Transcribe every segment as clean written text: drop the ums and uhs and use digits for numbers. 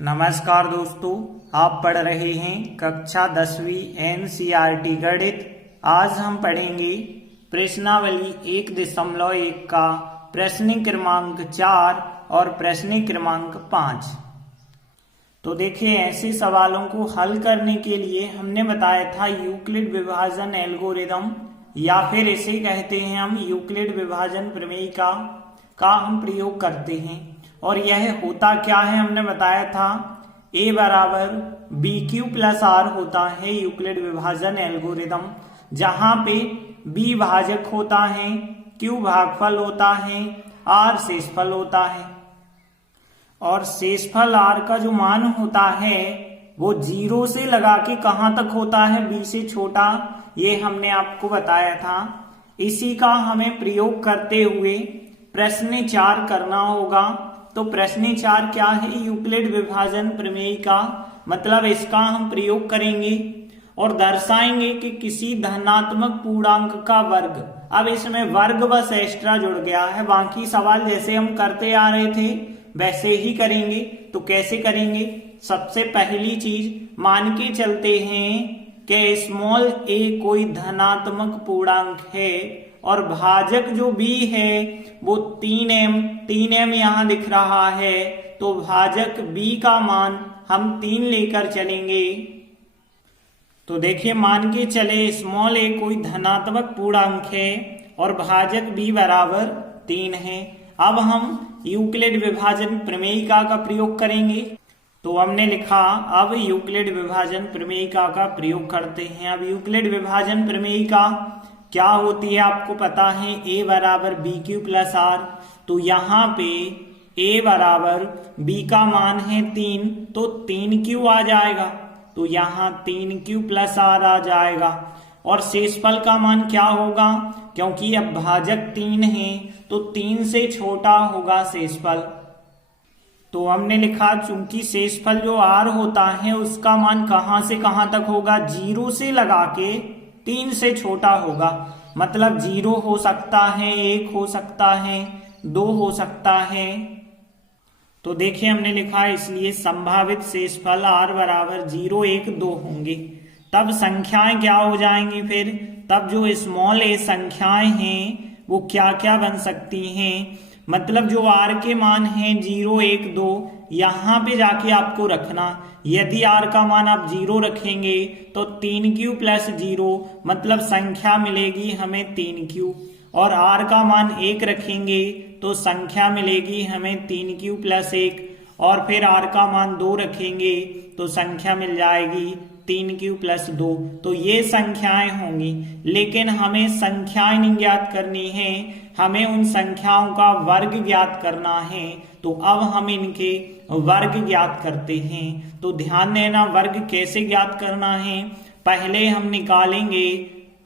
नमस्कार दोस्तों, आप पढ़ रहे हैं कक्षा 10वीं एनसीईआरटी गणित। आज हम पढ़ेंगे प्रश्नावली 1.1 का प्रश्न क्रमांक 4 और प्रश्न क्रमांक 5। तो देखिए, ऐसे सवालों को हल करने के लिए हमने बताया था यूक्लिड विभाजन एल्गोरिदम या फिर इसे कहते हैं हम यूक्लिड विभाजन प्रमेय का हम प्रयोग करते हैं। और यह होता क्या है, हमने बताया था a बराबर बी क्यू प्लस आर होता है यूक्लिड विभाजन एल्गोरिदम, जहां पे b भाजक होता है, q भागफल होता है, r शेषफल होता है। और शेषफल r का जो मान होता है वो 0 से लगा के कहां तक होता है, b से छोटा, ये हमने आपको बताया था। इसी का हमें प्रयोग करते हुए प्रश्न 4 करना होगा। तो प्रश्न 4 क्या है, यूक्लिड विभाजन प्रमेय का मतलब इसका हम प्रयोग करेंगे और दर्शाएंगे कि किसी धनात्मक पूर्णांक का वर्ग। अब इसमें वर्ग बस एक्स्ट्रा जुड़ गया है, बाकी सवाल जैसे हम करते आ रहे थे वैसे ही करेंगे। तो कैसे करेंगे, सबसे पहली चीज मान के चलते हैं कि स्मॉल a कोई धनात्मक पूर्णांक है और भाजक जो b है वो 3m यहां दिख रहा है। तो भाजक b का मान हम 3 लेकर चलेंगे। तो देखिए, मान के चले स्मॉल a कोई धनात्मक पूर्णांक है और भाजक b बराबर 3 है। अब हम यूक्लिड विभाजन प्रमेय का प्रयोग करेंगे। तो हमने लिखा अब यूक्लिड विभाजन प्रमेय का प्रयोग करते हैं। अब यूक्लिड विभाजन प्रमेय का क्या होती है आपको पता है, a बराबर बी क्यू प्लस आर। तो यहाँ पे a बराबर b का मान है 3, तो 3q आ जाएगा। तो यहाँ 3q प्लस आर आ जाएगा। और शेषफल का मान क्या होगा, क्योंकि अब भाजक 3 है तो 3 से छोटा होगा शेषफल। तो हमने लिखा चूंकि शेषफल जो r होता है उसका मान कहां से कहां तक होगा, 0 से लगा के 3 से छोटा होगा। मतलब 0 हो सकता है, 1 हो सकता है, 2 हो सकता है। तो देखिए, हमने लिखा इसलिए संभावित शेषफल r बराबर 0, 1, 2 होंगे। तब संख्याएं क्या हो जाएंगी, फिर तब जो स्मॉल a संख्याएं हैं वो क्या क्या बन सकती हैं। मतलब जो r के मान हैं 0, 1, 2 यहाँ पे जाके आपको रखना। यदि r का मान आप 0 रखेंगे तो 3q प्लस 0 मतलब संख्या मिलेगी हमें 3q। और r का मान 1 रखेंगे तो संख्या मिलेगी हमें 3q प्लस 1। और फिर r का मान 2 रखेंगे तो संख्या मिल जाएगी 3q प्लस 2। तो ये संख्याएं होंगी, लेकिन हमें संख्याएं नहीं ज्ञात करनी है, हमें उन संख्याओं का वर्ग ज्ञात करना है। तो अब हम इनके वर्ग ज्ञात करते हैं। तो ध्यान देना, वर्ग कैसे ज्ञात करना है, पहले हम निकालेंगे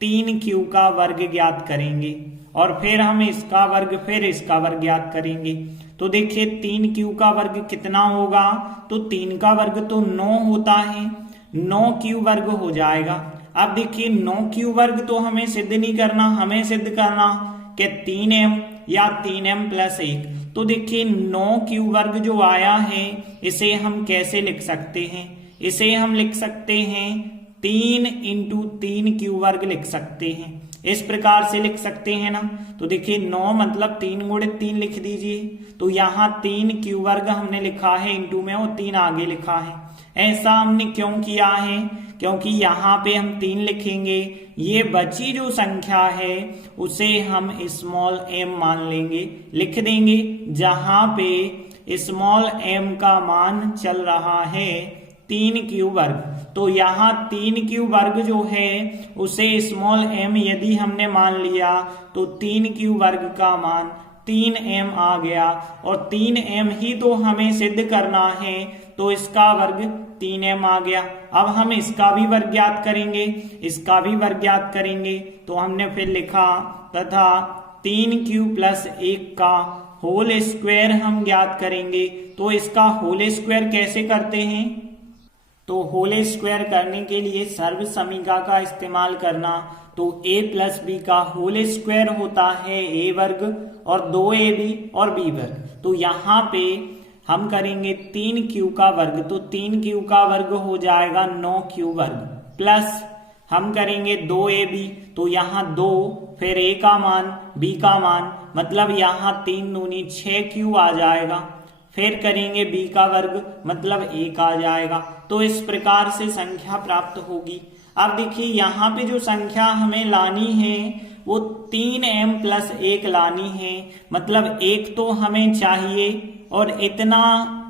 3q का वर्ग ज्ञात करेंगे और फिर हम इसका वर्ग, फिर इसका वर्ग ज्ञात करेंगे। तो देखिए 3q का वर्ग कितना होगा, तो 3 का वर्ग तो 9 होता है, 9q वर्ग हो जाएगा। अब देखिए 9q वर्ग तो हमें सिद्ध नहीं करना, हमें सिद्ध करना कि 3m या 3m प्लस 1। तो देखिए 9q वर्ग जो आया है इसे हम कैसे लिख सकते हैं, इसे हम लिख सकते हैं 3 इंटू 3q वर्ग लिख सकते हैं। इस प्रकार से लिख सकते हैं ना। तो देखिए 9 मतलब 3 गुणित 3 लिख दीजिए। तो यहाँ 3q वर्ग हमने लिखा है, इंटू में वो 3 आगे लिखा है। ऐसा हमने क्यों किया है, क्योंकि यहाँ पे हम 3 लिखेंगे, ये बची जो संख्या है उसे हम स्मॉल m मान लेंगे, लिख देंगे, जहां पे स्मॉल m का मान चल रहा है 3q वर्ग। तो यहाँ 3q वर्ग जो है उसे स्मॉल m यदि हमने मान लिया तो 3q वर्ग का मान 3m आ गया। और 3m ही तो हमें सिद्ध करना है, तो इसका वर्ग 3m आ गया। अब हम इसका भी वर्ग ज्ञात करेंगे, इसका भी वर्ग ज्ञात करेंगे। तो हमने फिर लिखा तथा 3q प्लस 1 का होल स्क्वायर हम ज्ञात करेंगे। तो इसका होल स्क्वायर कैसे करते हैं, तो होल स्क्वायर करने के लिए सर्व समीका का इस्तेमाल करना। तो a प्लस बी का होल स्क्वायर होता है a वर्ग और 2ab और b वर्ग। तो यहाँ पे हम करेंगे 3q का वर्ग, तो 3q का वर्ग हो जाएगा 9q वर्ग, प्लस हम करेंगे 2ab, तो यहाँ 2 फिर a का मान b का मान, मतलब यहाँ 3 दूनी 6q आ जाएगा। फिर करेंगे b का वर्ग, मतलब 1 आ जाएगा। तो इस प्रकार से संख्या प्राप्त होगी। अब देखिए यहाँ पे जो संख्या हमें लानी है वो 3m प्लस 1 लानी है, मतलब 1 तो हमें चाहिए और इतना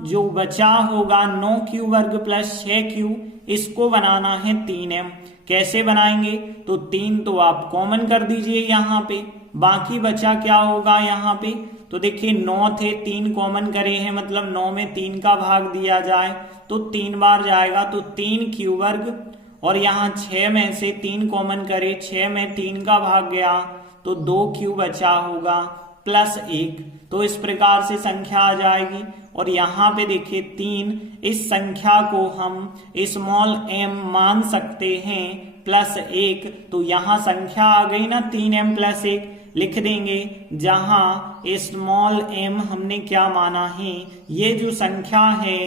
जो बचा होगा 9q वर्ग प्लस 6q, इसको बनाना है 3m। कैसे बनाएंगे? तो 3 तो आप कॉमन कर दीजिए यहाँ पे, बाकी बचा क्या होगा यहाँ पे? तो देखिए 9 थे, 3 कॉमन करे हैं, मतलब 9 में 3 का भाग दिया जाए तो 3 बार जाएगा, तो 3q वर्ग, और यहाँ 6 में से 3 कॉमन करे, 6 में 3 का भाग गया तो 2q बचा होगा प्लस 1। तो इस प्रकार से संख्या आ जाएगी। और यहाँ पे देखिए 3, इस संख्या को हम स्मॉल m मान सकते हैं प्लस 1, तो यहाँ संख्या आ गई ना 3m प्लस 1, लिख देंगे जहाँ स्मॉल m हमने क्या माना है, ये जो संख्या है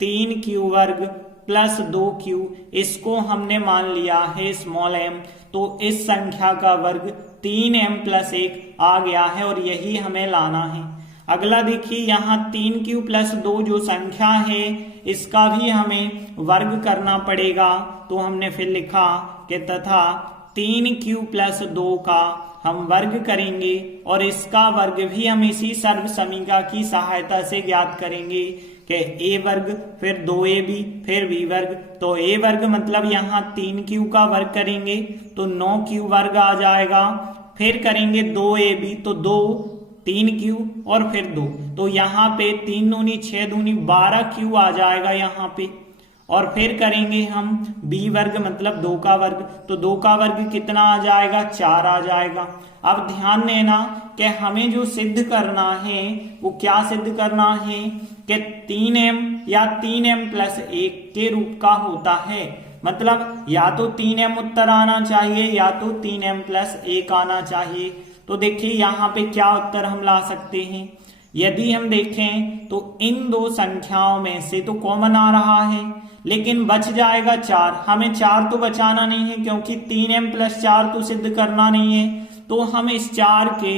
3q वर्ग प्लस 2q, इसको हमने मान लिया है स्मॉल m, तो इस संख्या का वर्ग 3m प्लस 1 आ गया है और यही हमें लाना है। अगला देखिए यहाँ 3q प्लस 2 जो संख्या है इसका भी हमें वर्ग करना पड़ेगा, तो हमने फिर लिखा कि तथा 3q प्लस 2 का हम वर्ग करेंगे और इसका वर्ग भी हम इसी सर्व समीकरण की सहायता से ज्ञात करेंगे कि a वर्ग फिर 2ab फिर b वर्ग, तो a वर्ग मतलब यहाँ 3q का वर्ग करेंगे तो 9q वर्ग आ जाएगा, फिर करेंगे 2ab तो 2 3q और फिर 2, तो यहाँ पे 3 दूनी 6 दूनी 12q आ जाएगा यहाँ पे, और फिर करेंगे हम b वर्ग मतलब 2 का वर्ग, तो 2 का वर्ग कितना आ जाएगा? 4 आ जाएगा। अब ध्यान देना कि हमें जो सिद्ध करना है वो क्या सिद्ध करना है कि 3m या 3m प्लस 1 के रूप का होता है, मतलब या तो 3m उत्तर आना चाहिए या तो 3m प्लस 1 आना चाहिए। तो देखिए यहाँ पे क्या उत्तर हम ला सकते हैं, यदि हम देखें तो इन दो संख्याओं में से तो कॉमन आ रहा है, लेकिन बच जाएगा 4, हमें 4 तो बचाना नहीं है क्योंकि 3m प्लस 4 तो सिद्ध करना नहीं है, तो हम इस 4 के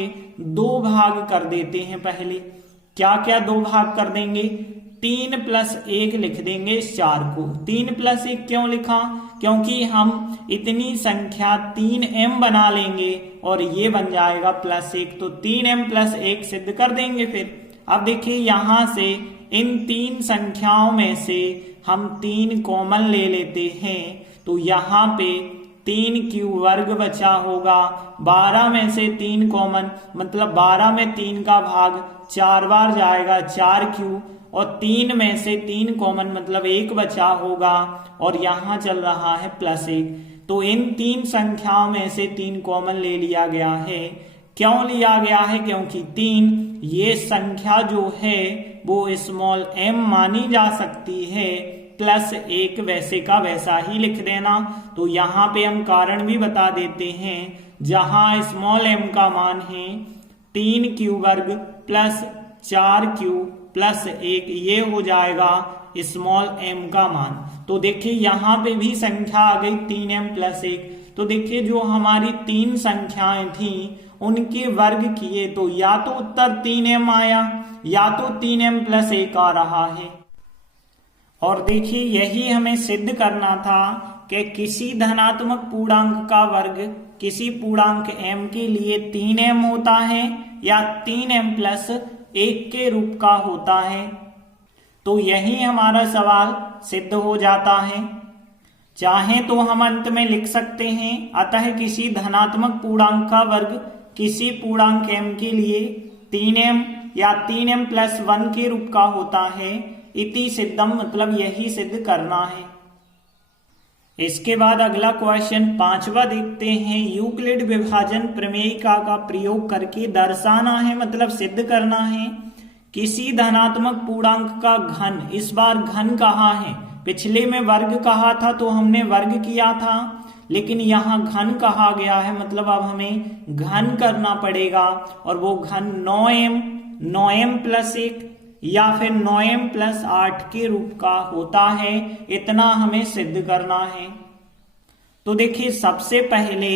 2 भाग कर देते हैं। पहले क्या क्या 2 भाग कर देंगे? 3 प्लस 1 लिख देंगे इस 4 को। 3 प्लस 1 क्यों लिखा? क्योंकि हम इतनी संख्या 3m बना लेंगे और ये बन जाएगा प्लस 1, तो 3m प्लस 1 सिद्ध कर देंगे। फिर अब देखिए यहाँ से इन 3 संख्याओं में से हम 3 कॉमन ले लेते हैं, तो यहाँ पे 3q वर्ग बचा होगा, 12 में से 3 कॉमन मतलब 12 में 3 का भाग 4 बार जाएगा 4q, और 3 में से 3 कॉमन मतलब 1 बचा होगा, और यहाँ चल रहा है प्लस 1, तो इन 3 संख्याओं में से 3 कॉमन ले लिया गया है। क्यों लिया गया है? क्योंकि 3 ये संख्या जो है वो स्मॉल m मानी जा सकती है, प्लस 1 वैसे का वैसा ही लिख देना। तो यहाँ पे हम कारण भी बता देते हैं, जहां स्मॉल m का मान है 3q वर्ग प्लस 4q प्लस 1, ये हो जाएगा स्मॉल m का मान। तो देखिए यहाँ पे भी संख्या आ गई 3m प्लस 1, तो देखिए जो हमारी 3 संख्याएं थी उनके वर्ग किए तो या तो उत्तर 3m आया या तो 3m प्लस 1 आ रहा है। और देखिए यही हमें सिद्ध करना था कि किसी धनात्मक पूर्णांक का वर्ग किसी पूर्णांक m के लिए 3m होता है या 3m प्लस 1 के रूप का होता है। तो यही हमारा सवाल सिद्ध हो जाता है। चाहे तो हम अंत में लिख सकते हैं, अतः किसी धनात्मक पूर्णांक का वर्ग किसी पूर्णांक m के लिए 3m या 3m प्लस 1 के रूप का होता है, इति सिद्धम, मतलब यही सिद्ध करना है। इसके बाद अगला क्वेश्चन 5वां देखते हैं। यूक्लिड विभाजन प्रमेयिका का प्रयोग करके दर्शाना है, मतलब सिद्ध करना है किसी धनात्मक पूर्णांक का घन। इस बार घन कहा है, पिछले में वर्ग कहा था तो हमने वर्ग किया था, लेकिन यहाँ घन कहा गया है, मतलब अब हमें घन करना पड़ेगा। और वो घन 9m प्लस 1 या फिर 9m प्लस 8 के रूप का होता है, इतना हमें सिद्ध करना है। तो देखिए सबसे पहले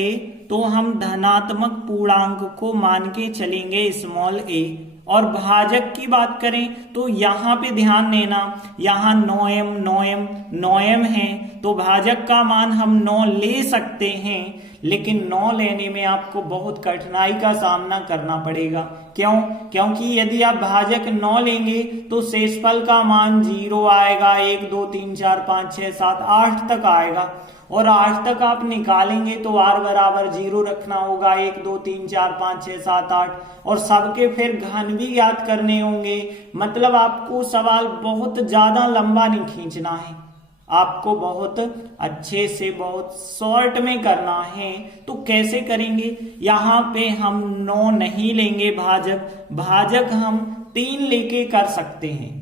तो हम धनात्मक पूर्णांक को मान के चलेंगे स्मॉल a, और भाजक की बात करें तो यहाँ पे ध्यान देना, यहाँ 9m है, तो भाजक का मान हम 9 ले सकते हैं, लेकिन 9 लेने में आपको बहुत कठिनाई का सामना करना पड़ेगा। क्यों? क्योंकि यदि आप भाजक 9 लेंगे तो शेषफल का मान 0 आएगा, 1 2 3 4 5 6 7 8 तक आएगा, और 8 तक आप निकालेंगे तो r बराबर 0 रखना होगा, 1 2 3 4 5 6 7 8, और सबके फिर घन भी ज्ञात करने होंगे। मतलब आपको सवाल बहुत ज्यादा लंबा नहीं खींचना है, आपको बहुत अच्छे से बहुत शॉर्ट में करना है। तो कैसे करेंगे? यहाँ पे हम 9 नहीं लेंगे भाजक हम 3 लेके कर सकते हैं।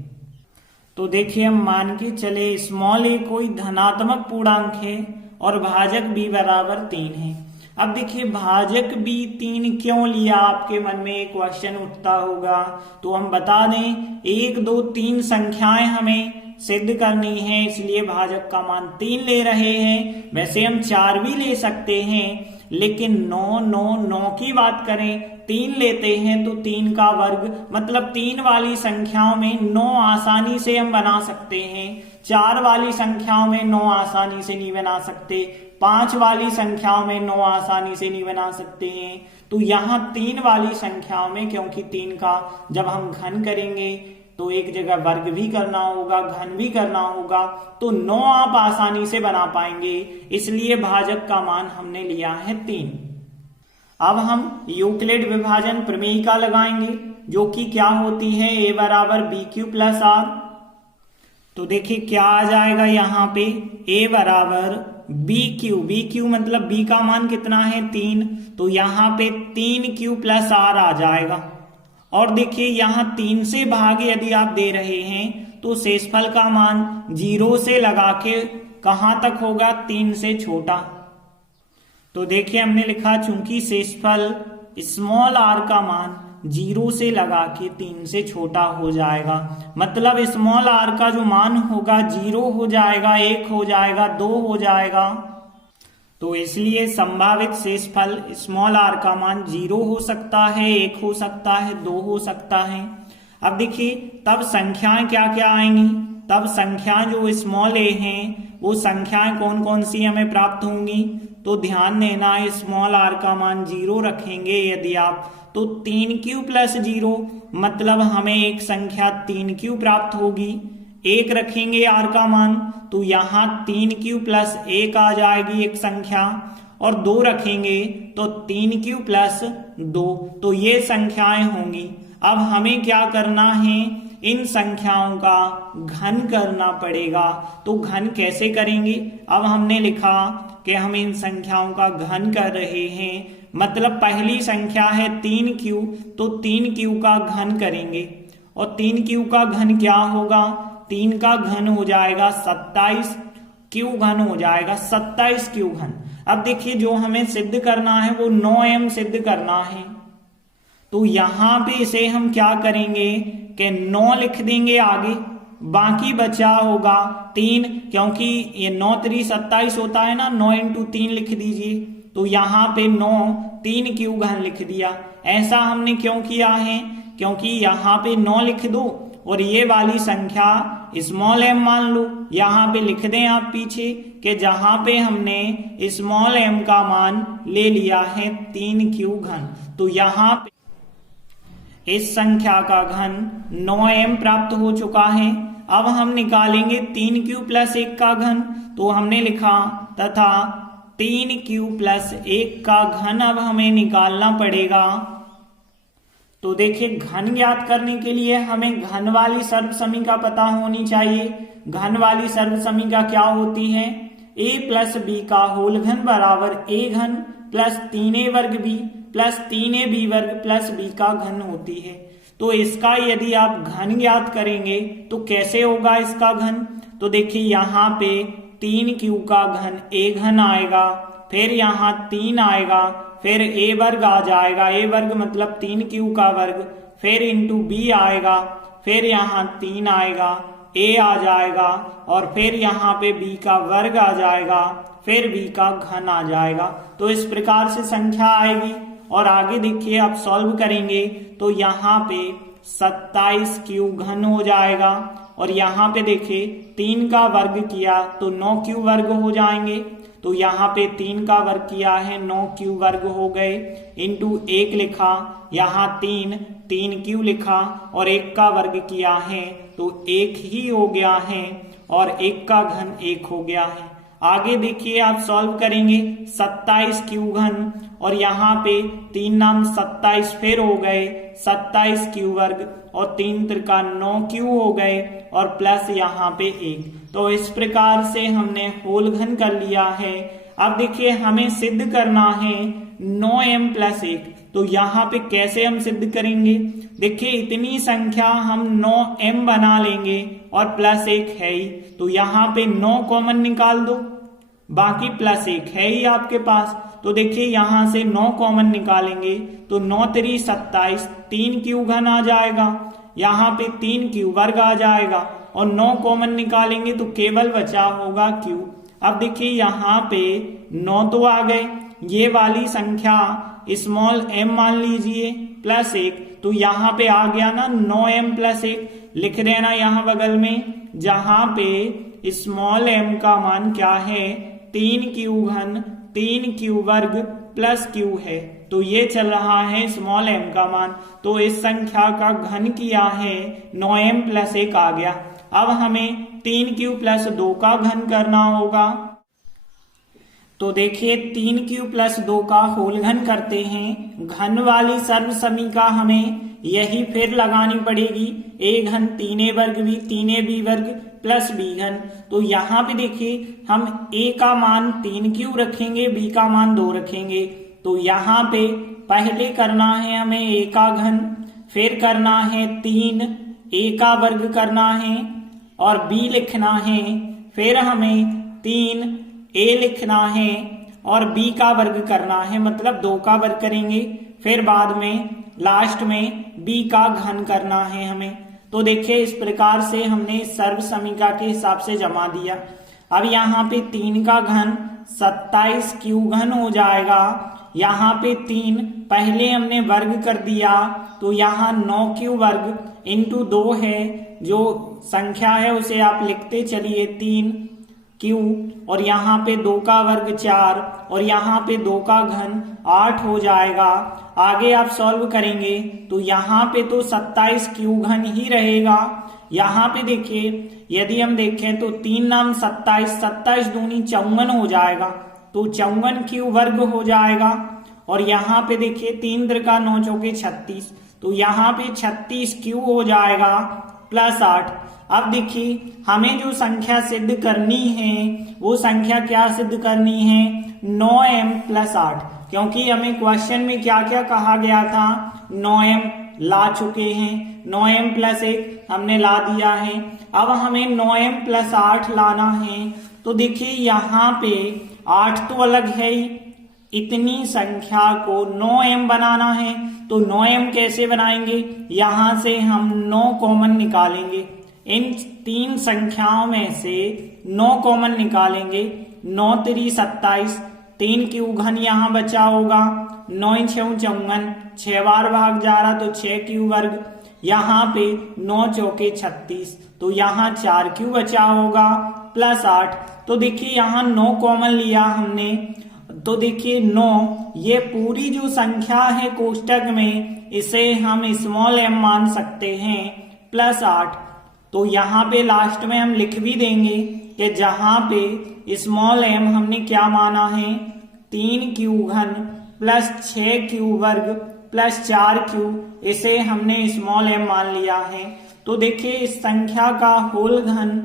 तो देखिए हम मान के चले स्मॉल a कोई धनात्मक पूर्णांक है और भाजक b बराबर 3 है। अब देखिए भाजक b 3 क्यों लिया, आपके मन में एक क्वेश्चन उठता होगा। तो हम बता दें 1 2 3 संख्याएं हमें सिद्ध करनी है, इसलिए भाजक का मान 3 ले रहे हैं। वैसे हम 4 भी ले सकते हैं, लेकिन 9 की बात करें 3 लेते हैं तो 3 का वर्ग, मतलब 3 वाली संख्याओं में 9 आसानी से हम बना सकते हैं, 4 वाली संख्याओं में 9 आसानी से नहीं बना सकते, 5 वाली संख्याओं में 9 आसानी से नहीं बना सकते हैं। तो यहाँ 3 वाली संख्याओं में, क्योंकि 3 का जब हम घन करेंगे तो एक जगह वर्ग भी करना होगा, घन भी करना होगा, तो 9 आप आसानी से बना पाएंगे, इसलिए भाजक का मान हमने लिया है 3। अब हम यूक्लिड विभाजन प्रमेय का लगाएंगे, जो कि क्या होती है a बराबर बी क्यू प्लस आर। तो देखिए क्या आ जाएगा यहाँ पे, a बराबर बी क्यू मतलब b का मान कितना है 3, तो यहाँ पे 3q प्लस r आ जाएगा। और देखिए यहाँ 3 से भाग यदि आप दे रहे हैं तो शेषफल का मान 0 से लगा के कहां तक होगा, 3 से छोटा। तो देखिए हमने लिखा चूंकि शेषफल स्मॉल r का मान 0 से लगा के 3 से छोटा हो जाएगा, मतलब स्मॉल r का जो मान होगा 0 हो जाएगा, 1 हो जाएगा, 2 हो जाएगा। तो इसलिए संभावित शेषफल स्मॉल r का मान 0 हो सकता है, 1 हो सकता है, 2 हो सकता है। अब देखिए तब संख्याएं क्या क्या आएंगी, तब संख्याएं जो स्मॉल a हैं वो संख्याएं कौन कौन सी हमें प्राप्त होंगी। तो ध्यान देना स्मॉल r का मान 0 रखेंगे यदि आप, तो 3q प्लस 0 मतलब हमें एक संख्या 3q प्राप्त होगी। 1 रखेंगे r का मान तो यहाँ 3q प्लस 1 आ जाएगी एक संख्या, और 2 रखेंगे तो 3q प्लस 2, तो ये संख्याएं होंगी। अब हमें क्या करना है, इन संख्याओं का घन करना पड़ेगा। तो घन कैसे करेंगे, अब हमने लिखा कि हम इन संख्याओं का घन कर रहे हैं, मतलब पहली संख्या है 3q, तो 3q का घन करेंगे, और 3q का घन क्या होगा, 3 का घन हो जाएगा 27, q घन हो जाएगा 27q घन। अब देखिए जो हमें सिद्ध करना है वो 9m सिद्ध करना है, तो यहाँ पे इसे हम क्या करेंगे कि 9 लिख देंगे आगे, बाकी बचा होगा 3, क्योंकि ये 9 3 27 होता है ना, 9 इंटू 3 लिख दीजिए, तो यहाँ पे 9 3q घन लिख दिया। ऐसा हमने क्यों किया है, क्योंकि यहाँ पे 9 लिख दो और ये वाली संख्या स्मॉल m मान लो, यहाँ पे लिख दें आप पीछे कि जहां पे हमने स्मॉल m का मान ले लिया है 3q घन, तो यहाँ पे इस संख्या का घन 9m प्राप्त हो चुका है। अब हम निकालेंगे 3q प्लस 1 का घन, तो हमने लिखा तथा 3q प्लस 1 का घन अब हमें निकालना पड़ेगा। तो देखिए घन ज्ञात करने के लिए हमें घन वाली सर्वसमीका पता होनी चाहिए। घन वाली सर्वसमीका क्या होती है, a प्लस बी का होल घन बराबर a घन प्लस 3a वर्ग b प्लस 3ab वर्ग प्लस b का घन होती है। तो इसका यदि आप घन ज्ञात करेंगे तो कैसे होगा इसका घन, तो देखिए यहाँ पे 3q का घन a घन आएगा, फिर यहाँ 3 आएगा, फिर a वर्ग आ जाएगा, a वर्ग मतलब 3q का वर्ग, फिर इंटू b आएगा, फिर यहाँ 3 आएगा, a आ जाएगा और फिर यहाँ पे b का वर्ग आ जाएगा, फिर b का घन आ जाएगा। तो इस प्रकार से संख्या आएगी। और आगे देखिए आप सॉल्व करेंगे तो यहाँ पे 27 क्यू घन हो जाएगा और यहाँ पे देखिए 3 का वर्ग किया तो 9 क्यू वर्ग हो जाएंगे। तो यहाँ पे 3 का वर्ग किया है 9 क्यू वर्ग हो गए, इंटू 1 लिखा, यहाँ 3 क्यू लिखा और 1 का वर्ग किया है तो 1 ही हो गया है और 1 का घन 1 हो गया है। आगे देखिए आप सॉल्व करेंगे 27 क्यू घन और यहाँ पे 3 नाम 27 फिर हो गए 27 क्यू वर्ग और 3 त्रिका 9 क्यू हो गए और प्लस यहाँ पे 1। तो इस प्रकार से हमने होल घन कर लिया है। अब देखिए हमें सिद्ध करना है 9m + 1। तो यहाँ पे कैसे हम सिद्ध करेंगे, देखिए इतनी संख्या हम 9m बना लेंगे और +1 है ही, तो यहाँ पे 9 कॉमन निकाल दो, बाकी +1 है ही आपके पास। तो देखिए यहाँ से 9 कॉमन निकालेंगे तो 9 3 27, 3 क्यू घन आ जाएगा, यहाँ पे 3 क्यू वर्ग आ जाएगा और 9 कॉमन निकालेंगे तो केवल बचा होगा क्यू। अब देखिए यहाँ पे 9 तो आ गए, ये वाली संख्या स्मॉल m मान लीजिए +1, तो यहाँ पे आ गया ना 9m + 1, लिख देना यहाँ बगल में, जहां पे स्मॉल m का मान क्या है 3 क्यू घन 3 क्यू वर्ग प्लस क्यू है। तो ये चल रहा है स्मॉल m का मान, तो इस संख्या का घन किया है 9m + 1 आ गया। अब हमें 3q + 2 का घन करना होगा। तो देखिए 3q + 2 का होल घन करते हैं। घन वाली सर्वसमीका हमें यही फिर लगानी पड़ेगी, a घन 3a वर्ग भी 3ab वर्ग प्लस b घन। तो यहाँ पे देखिए हम a का मान 3q रखेंगे, b का मान 2 रखेंगे। तो यहाँ पे पहले करना है हमें a का घन, फिर करना है 3a का वर्ग करना है और b लिखना है, फिर हमें 3a लिखना है और b का वर्ग करना है, मतलब 2 का वर्ग करेंगे, फिर बाद में लास्ट में b का घन करना है हमें। तो देखिए इस प्रकार से हमने सर्व समीका के हिसाब से जमा दिया। अब यहाँ पे 3 का घन 27 क्यू घन हो जाएगा, यहाँ पे 3 पहले हमने वर्ग कर दिया तो यहाँ 9 क्यू वर्ग इंटू 2 है, जो संख्या है उसे आप लिखते चलिए 3 क्यू और यहाँ पे 2 का वर्ग 4 और यहाँ पे 2 का घन 8 हो जाएगा। आगे आप सॉल्व करेंगे तो यहाँ पे तो 27 क्यू घन ही रहेगा। यहाँ पे देखिए यदि हम देखें तो 3 नाम 27, 27 दूनी 54 हो जाएगा, तो 54 क्यू वर्ग हो जाएगा। और यहाँ पे देखिए 3 त्रिका 9 चौके 36, तो यहाँ पे 36 क्यू हो जाएगा प्लस 8। अब देखिए हमें जो संख्या सिद्ध करनी है वो संख्या क्या सिद्ध करनी है 9m + 8, क्योंकि हमें क्वेश्चन में क्या क्या कहा गया था 9m ला चुके हैं, 9m + 1 हमने ला दिया है। अब हमें 9m + 8 लाना है। तो देखिए यहाँ पे 8 तो अलग है ही, इतनी संख्या को 9m बनाना है। तो 9m कैसे बनाएंगे, यहाँ से हम 9 कॉमन निकालेंगे, इन 3 संख्याओं में से 9 कॉमन निकालेंगे। 9 3 27, 3 क्यू घन यहाँ बचा होगा, 9 6 54, 6 बार भाग जा रहा तो 6 क्यू वर्ग, यहाँ पे 9 चौके 36, तो यहाँ 4 क्यू बचा होगा प्लस 8। तो देखिए यहाँ 9 कॉमन लिया हमने, तो देखिए 9 ये पूरी जो संख्या है कोष्टक में इसे हम स्मॉल m मान सकते हैं प्लस 8। तो यहाँ पे लास्ट में हम लिख भी देंगे कि जहां पे स्मॉल m हमने क्या माना है 3 क्यू घन प्लस 6 क्यू वर्ग प्लस 4 क्यू, इसे हमने स्मॉल m मान लिया है। तो देखिए इस संख्या का होल घन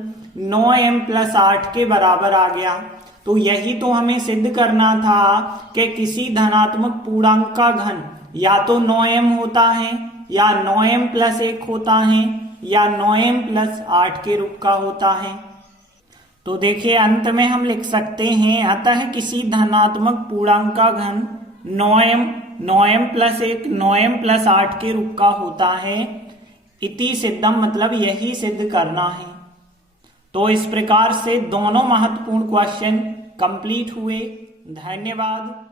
9m + 8 के बराबर आ गया। तो यही तो हमें सिद्ध करना था कि किसी धनात्मक पूर्णांक का घन या तो 9m होता है या 9m + 1 होता है या 9m + 8 के रूप का होता है। तो देखिए अंत में हम लिख सकते हैं अतः किसी धनात्मक पूर्णांक का घन 9m + 1 9m + 8 के रूप का होता है। इति सिद्धम मतलब यही सिद्ध करना है। तो इस प्रकार से दोनों महत्वपूर्ण क्वेश्चन कंप्लीट हुए। धन्यवाद।